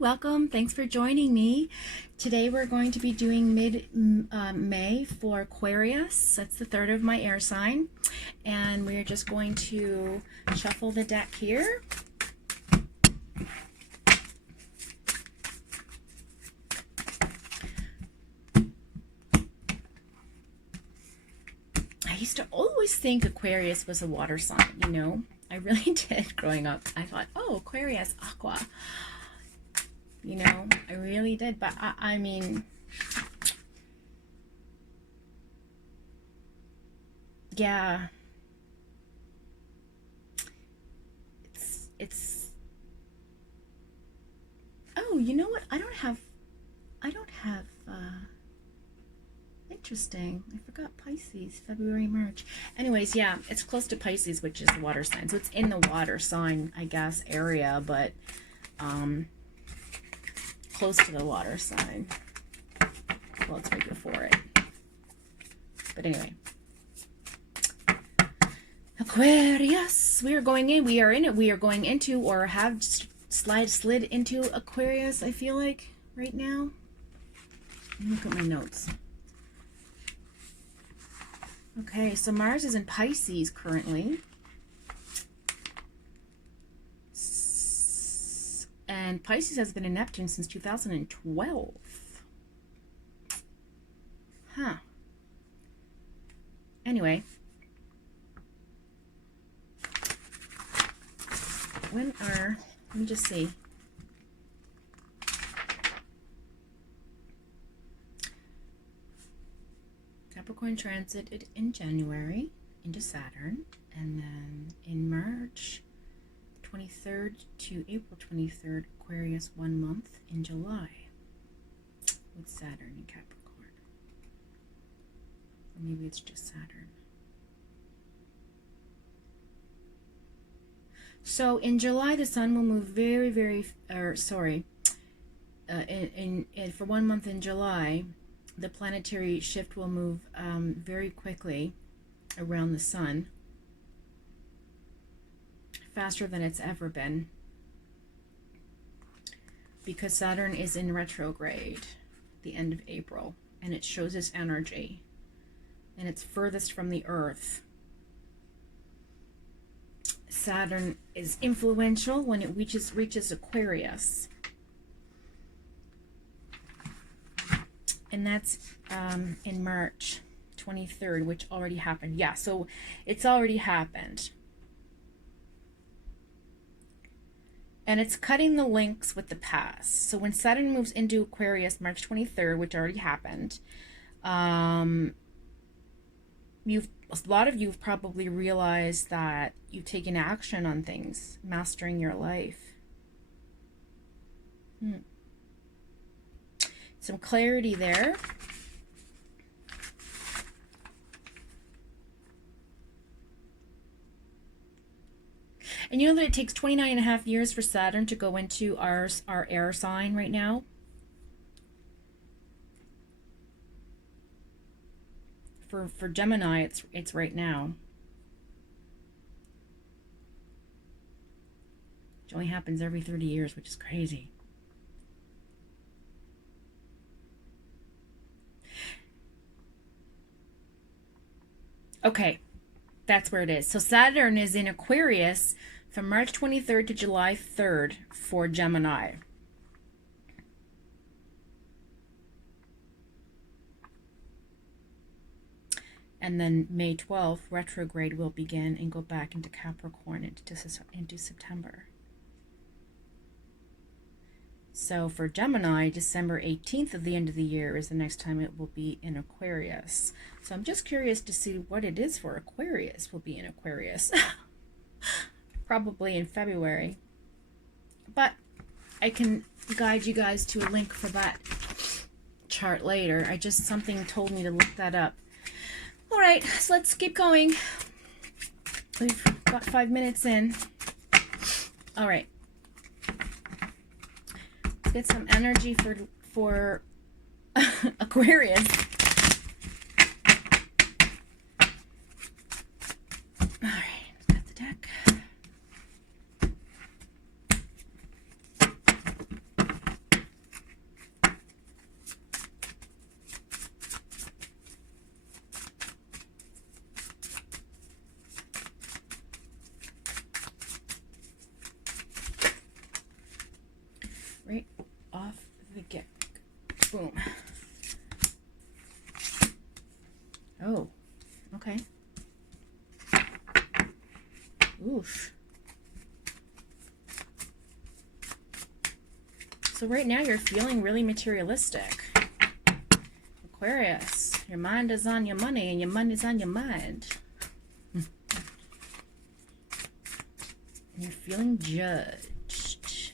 welcome. Thanks for joining me. Today we're going to be doing mid-May for Aquarius. That's the third of my air sign. And we're just going to shuffle the deck here. I used to always think Aquarius was a water sign, you know. I really did growing up. I thought, oh, Aquarius, aqua. You know, I really did. But I mean, yeah. It's, oh, you know what? I don't have, interesting. I forgot Pisces, February, March. Anyways, yeah, it's close to Pisces, which is the water sign. So it's in the water sign, I guess, area, but close to the water sign. Well, it's right before it. But anyway. Aquarius. We are going in. We are in it. We are going into, or have slid into Aquarius, I feel like, right now. Let me look at my notes. Okay, so Mars is in Pisces currently. And Pisces has been in Neptune since 2012. Huh. Anyway. Let me just see. Capricorn transited in January into Saturn, and then in March 23rd to April 23rd, Aquarius 1 month in July with Saturn in Capricorn. Or maybe it's just Saturn. So in July, the sun will move for 1 month in July, the planetary shift will move very quickly around the sun, faster than it's ever been, because Saturn is in retrograde the end of April, and it shows its energy, and it's furthest from the Earth. Saturn is influential when it reaches Aquarius. And that's in March 23rd, which already happened. Yeah, so it's already happened. And it's cutting the links with the past. So when Saturn moves into Aquarius March 23rd, which already happened, a lot of you have probably realized that you've taken action on things, mastering your life. Some clarity there. And you know that it takes 29.5 years for Saturn to go into our air sign right now? For Gemini, it's right now. It only happens every 30 years, which is crazy. Okay, that's where it is. So Saturn is in Aquarius from March 23rd to July 3rd for Gemini. And then May 12th, retrograde will begin and go back into Capricorn into September. So for Gemini, December 18th of the end of the year is the next time it will be in Aquarius. So I'm just curious to see what it is for Aquarius will be in Aquarius. Probably in February. But I can guide you guys to a link for that chart later. Something told me to look that up. All right, so let's keep going. We've got 5 minutes in. All right. Let's get some energy for Aquarius. All right, got the deck. Oof. So right now you're feeling really materialistic. Aquarius, your mind is on your money and your money's on your mind. And you're feeling judged.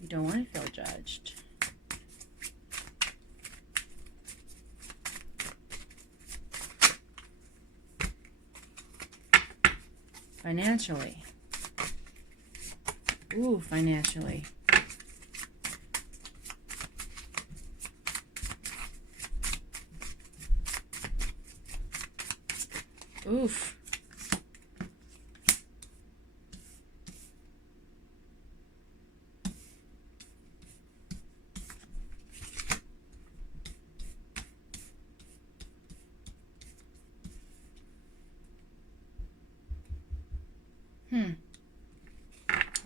You don't want to feel judged. Financially. Ooh, financially. Oof.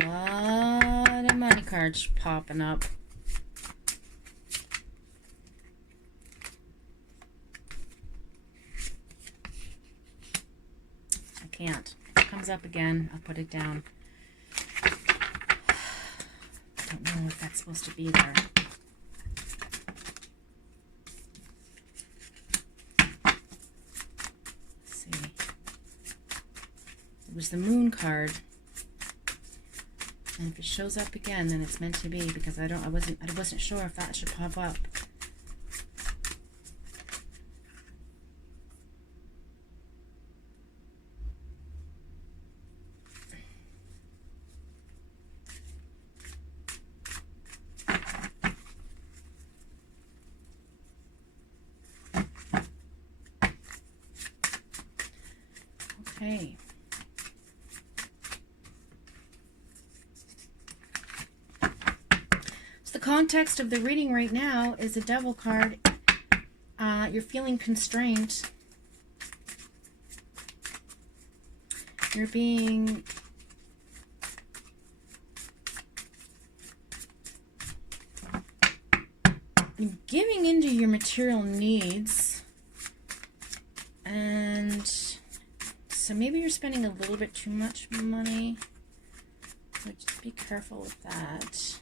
A lot of money cards popping up. I can't. If it comes up again, I'll put it down. I don't know if that's supposed to be there. Let's see. It was the moon card. And if it shows up again, then it's meant to be, because I wasn't sure if that should pop up. Okay. The context of the reading right now is a Devil card. You're feeling constrained. You're being giving into your material needs, and so maybe you're spending a little bit too much money. So just be careful with that.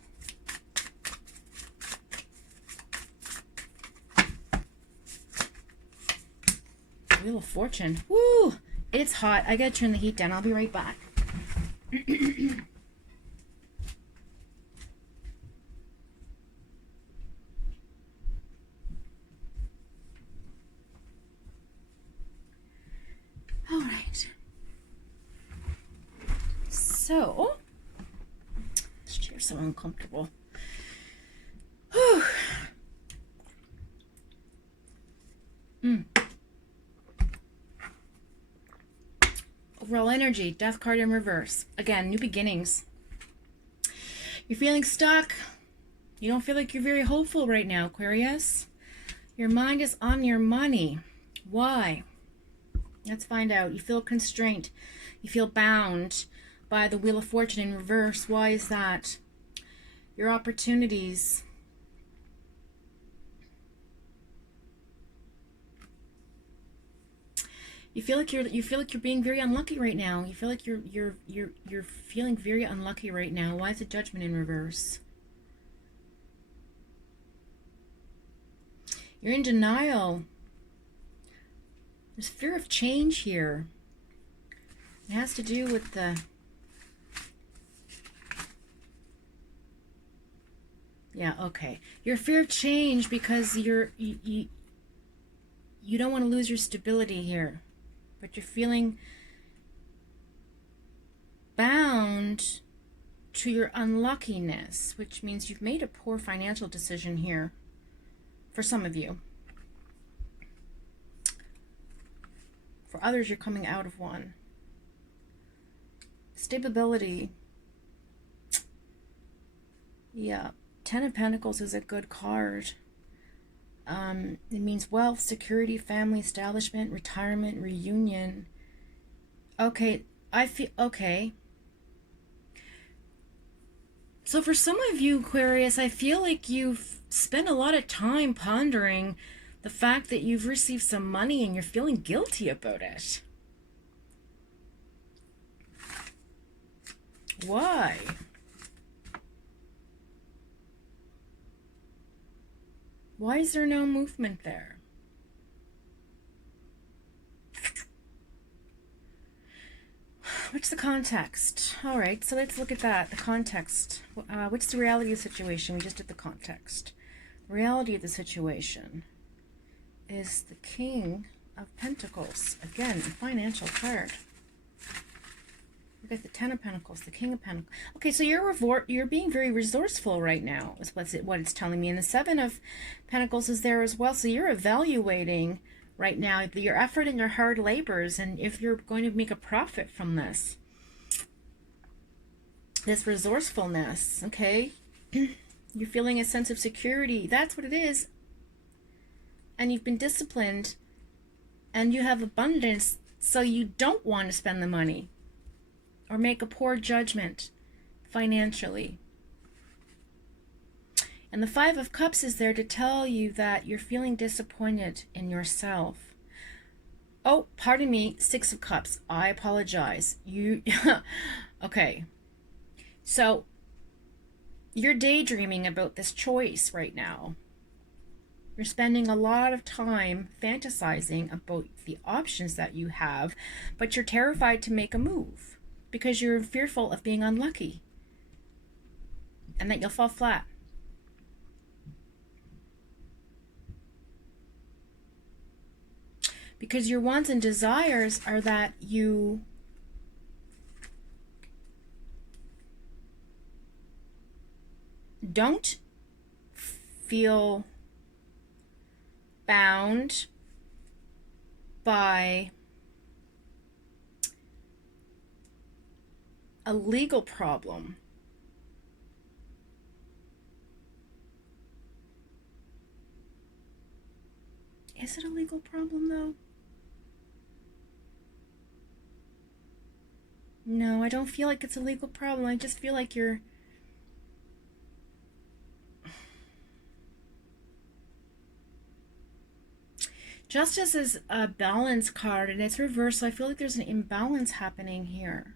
Wheel of Fortune. Woo! It's hot. I gotta turn the heat down. I'll be right back. All right. So, this chair's so uncomfortable. Whew. Overall energy, Death card in reverse. Again, new beginnings. You're feeling stuck. You don't feel like you're very hopeful right now, Aquarius. Your mind is on your money. Why? Let's find out. You feel constrained. You feel bound by the Wheel of Fortune in reverse. Why is that? Your opportunities. You feel like you're being very unlucky right now. You feel like you're feeling very unlucky right now. Why is the Judgment in reverse? You're in denial. There's fear of change here. It has to do with the okay. Your fear of change because you don't want to lose your stability here. But you're feeling bound to your unluckiness, which means you've made a poor financial decision here for some of you. For others, you're coming out of one. Stability. Yeah, Ten of Pentacles is a good card. It means wealth, security, family, establishment, retirement, reunion. Okay, okay. So for some of you, Aquarius, I feel like you've spent a lot of time pondering the fact that you've received some money and you're feeling guilty about it. Why? Why is there no movement there? What's the context? All right, so let's look at that. The context. What's the reality of the situation? We just did the context. The reality of the situation is the King of Pentacles. Again, a financial card. We got the Ten of Pentacles, the King of Pentacles. Okay, so you're being very resourceful right now, is what it's telling me. And the Seven of Pentacles is there as well. So you're evaluating right now your effort and your hard labors, and if you're going to make a profit from this resourcefulness. Okay, you're feeling a sense of security. That's what it is. And you've been disciplined, and you have abundance, so you don't want to spend the money or make a poor judgment financially. And the Five of Cups is there to tell you that you're feeling disappointed in yourself. Oh, pardon me, Six of Cups. I apologize. Okay. So, you're daydreaming about this choice right now. You're spending a lot of time fantasizing about the options that you have, but you're terrified to make a move because you're fearful of being unlucky and that you'll fall flat. Because your wants and desires are that you don't feel bound by a legal problem. Is it a legal problem though? No, I don't feel like it's a legal problem. I just feel like you're Justice is a balance card and it's reversed, so I feel like there's an imbalance happening here.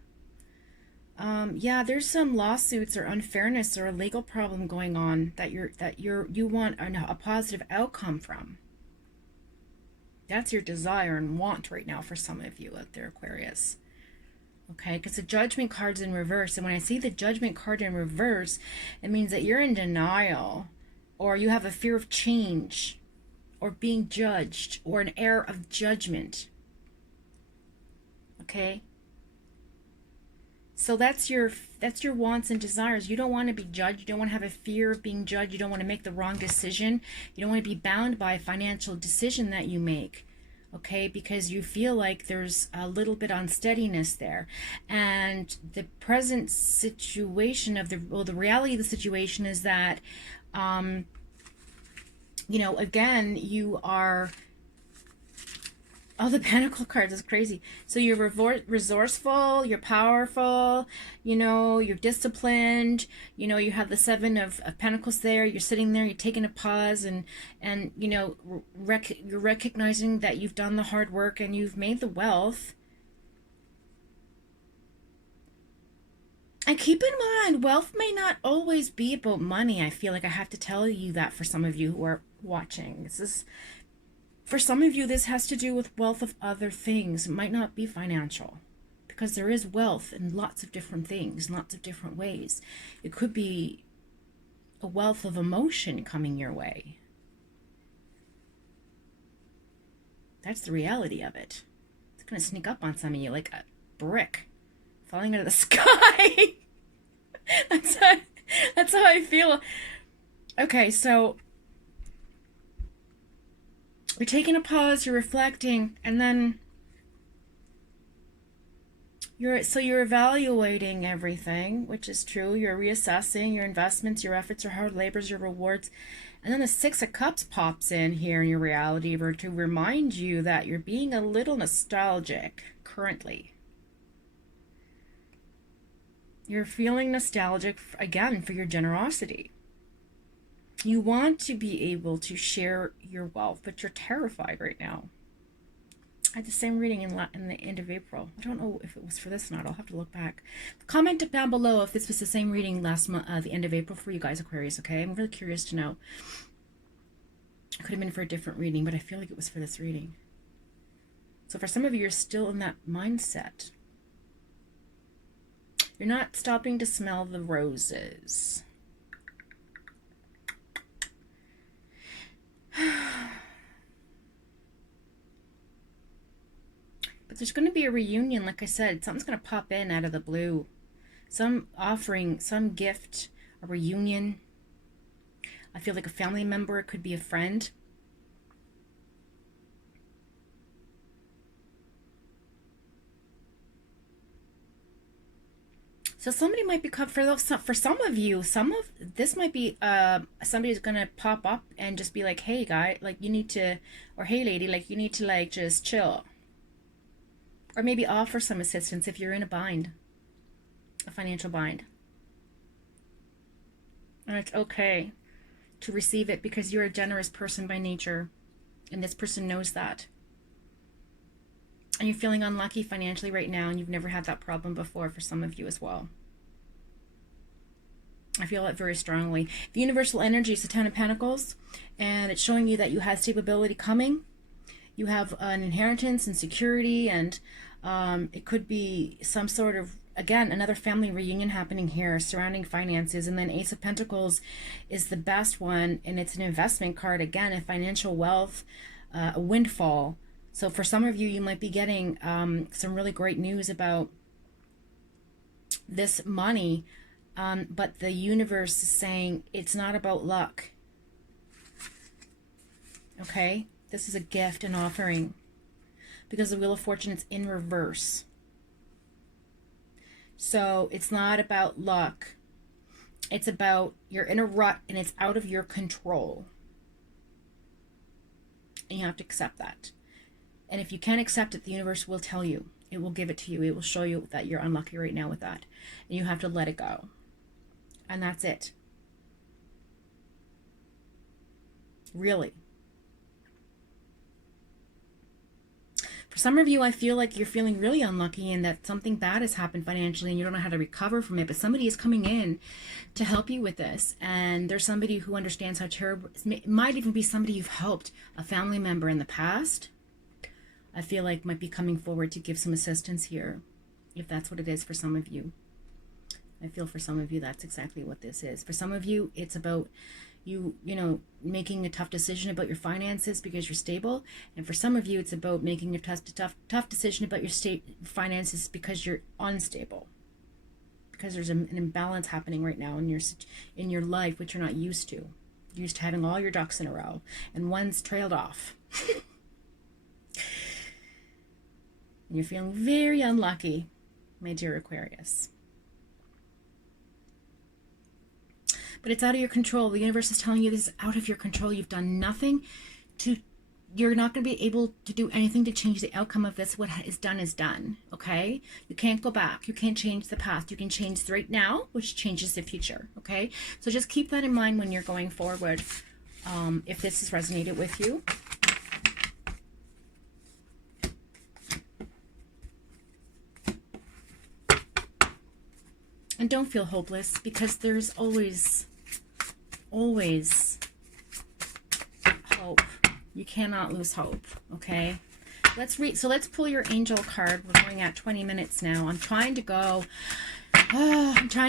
Yeah, there's some lawsuits or unfairness or a legal problem going on that you want a positive outcome from. That's your desire and want right now for some of you out there, Aquarius. Okay, because the Judgment card's in reverse, and when I see the Judgment card in reverse, it means that you're in denial, or you have a fear of change, or being judged, or an air of judgment. Okay? So that's your wants and desires. You don't want to be judged. You don't want to have a fear of being judged. You don't want to make the wrong decision. You don't want to be bound by a financial decision that you make. Okay, because you feel like there's a little bit unsteadiness there. And the present situation of the reality of the situation is that again, you are, the Pentacle cards is crazy. So you're resourceful, you're powerful, you're disciplined, you have the Seven of Pentacles there, you're sitting there, you're taking a pause and you're recognizing that you've done the hard work and you've made the wealth. And keep in mind, wealth may not always be about money. I feel like I have to tell you that for some of you who are watching. For some of you, this has to do with wealth of other things. It might not be financial, because there is wealth in lots of different things, lots of different ways. It could be a wealth of emotion coming your way. That's the reality of it. It's going to sneak up on some of you like a brick falling out of the sky. That's how I feel. Okay, so you're taking a pause, you're reflecting, and then you're evaluating everything, which is true. You're reassessing your investments, your efforts, your hard labors, your rewards. And then the Six of Cups pops in here in your reality to remind you that you're being a little nostalgic currently. You're feeling nostalgic, again, for your generosity. You want to be able to share your wealth, but you're terrified right now. I had the same reading in the end of April. I don't know if it was for this or not. I'll have to look back. Comment down below if this was the same reading last month, the end of April for you guys, Aquarius, okay? I'm really curious to know. It could have been for a different reading, but I feel like it was for this reading. So for some of you, you're still in that mindset. You're not stopping to smell the roses. But there's going to be a reunion, like I said. Something's going to pop in out of the blue. Some offering, some gift, a reunion. I feel like a family member. It could be a friend. So somebody might be for some of you. This might be somebody's gonna pop up and just be like, "Hey guy, like you need to," or "Hey lady, like you need to like just chill." Or maybe offer some assistance if you're in a bind, a financial bind. And it's okay to receive it because you're a generous person by nature. And this person knows that. And you're feeling unlucky financially right now, and you've never had that problem before for some of you as well. I feel it very strongly. The universal energy is the Ten of Pentacles, and it's showing you that you have stability coming. You have an inheritance and security, and it could be some sort of, again, another family reunion happening here surrounding finances. And then Ace of Pentacles is the best one, and it's an investment card, again, a financial wealth, a windfall. So for some of you, you might be getting some really great news about this money, but the universe is saying it's not about luck. Okay? This is a gift, an offering, because the Wheel of Fortune is in reverse. So it's not about luck. It's about you're in a rut and it's out of your control. And you have to accept that. And if you can't accept it, the universe will tell you. It will give it to you. It will show you that you're unlucky right now with that. And you have to let it go. And that's it. Really. For some of you, I feel like you're feeling really unlucky and that something bad has happened financially and you don't know how to recover from it. But somebody is coming in to help you with this. And there's somebody who understands how terrible. It might even be somebody you've helped, a family member in the past. I feel like might be coming forward to give some assistance here, if that's what it is for some of you. I feel for some of you that's exactly what this is. For some of you, it's about you know, making a tough decision about your finances because you're stable. And for some of you, it's about making a tough decision about your finances because you're unstable. Because there's an imbalance happening right now in your life, which you're not used to. You're used to having all your ducks in a row, and one's trailed off. And you're feeling very unlucky, my dear Aquarius. But it's out of your control. The universe is telling you this is out of your control. You've done nothing to, you're not going to be able to do anything to change the outcome of this. What is done, okay? You can't go back. You can't change the past. You can change right now, which changes the future, okay? So just keep that in mind when you're going forward, if this has resonated with you. And don't feel hopeless, because there's always hope. You cannot lose hope, okay? Let's pull your angel card. We're going at 20 minutes now. I'm trying to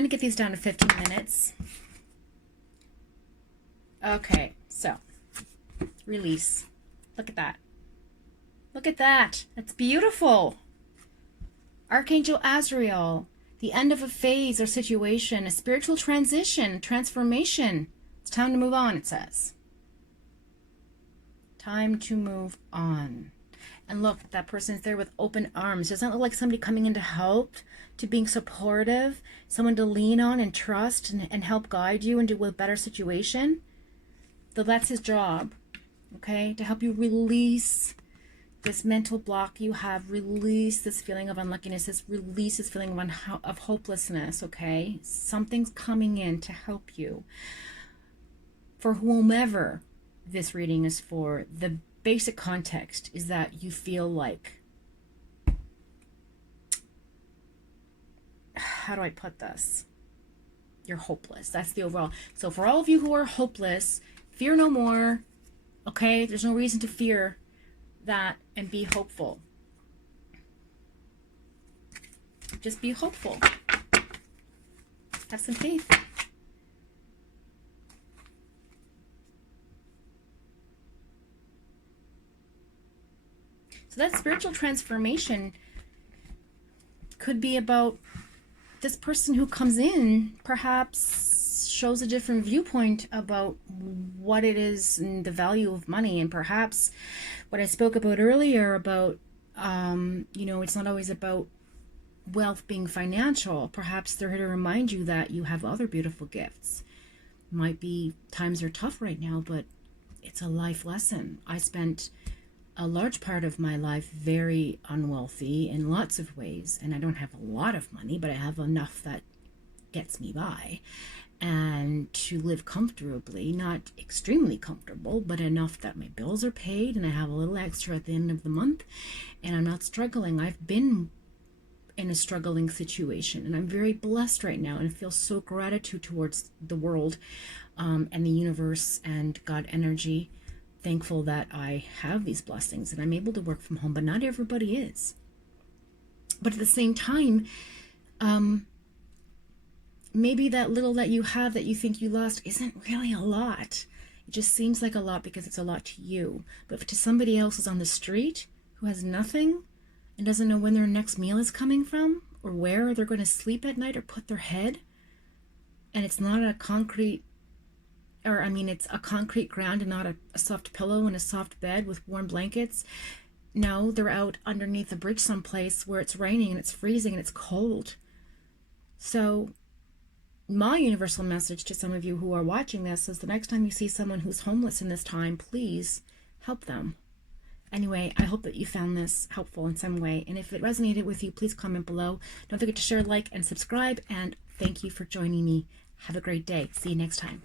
get these down to 15 minutes. Okay, so release. Look at that. Look at that. That's beautiful. Archangel Azrael. The end of a phase or situation, a spiritual transition, transformation. It's time to move on, it says. Time to move on. And look, that person's there with open arms. Doesn't it look like somebody coming in to help, to being supportive, someone to lean on and trust and help guide you into a better situation? So that's his job, okay? To help you release this mental block you have, release this feeling of unluckiness, release this feeling of hopelessness, okay? Something's coming in to help you. For whomever this reading is for, the basic context is that you feel like, how do I put this? You're hopeless. That's the overall. So for all of you who are hopeless, fear no more. Okay? There's no reason to fear that, and be hopeful. Just be hopeful. Have some faith. So that spiritual transformation could be about this person who comes in, perhaps shows a different viewpoint about what it is and the value of money, and perhaps what I spoke about earlier about, you know, it's not always about wealth being financial. Perhaps they're here to remind you that you have other beautiful gifts. Might be times are tough right now, but it's a life lesson. I spent a large part of my life very unwealthy in lots of ways, and I don't have a lot of money, but I have enough that gets me by, and to live comfortably, not extremely comfortable, but enough that my bills are paid and I have a little extra at the end of the month, and I'm not struggling. I've been in a struggling situation, and I'm very blessed right now, and I feel so gratitude towards the world, and the universe and God energy. Thankful that I have these blessings and I'm able to work from home, but not everybody is. But at the same time, maybe that little that you have that you think you lost isn't really a lot. It just seems like a lot because it's a lot to you. But if to somebody else who's on the street who has nothing and doesn't know when their next meal is coming from, or where they're going to sleep at night or put their head, and it's not a concrete, or I mean, it's a concrete ground and not a soft pillow and a soft bed with warm blankets. No, they're out underneath a bridge someplace where it's raining and it's freezing and it's cold. So my universal message to some of you who are watching this is the next time you see someone who's homeless in this time, please help them. Anyway, I hope that you found this helpful in some way. And if it resonated with you, please comment below. Don't forget to share, like, and subscribe. And thank you for joining me. Have a great day. See you next time.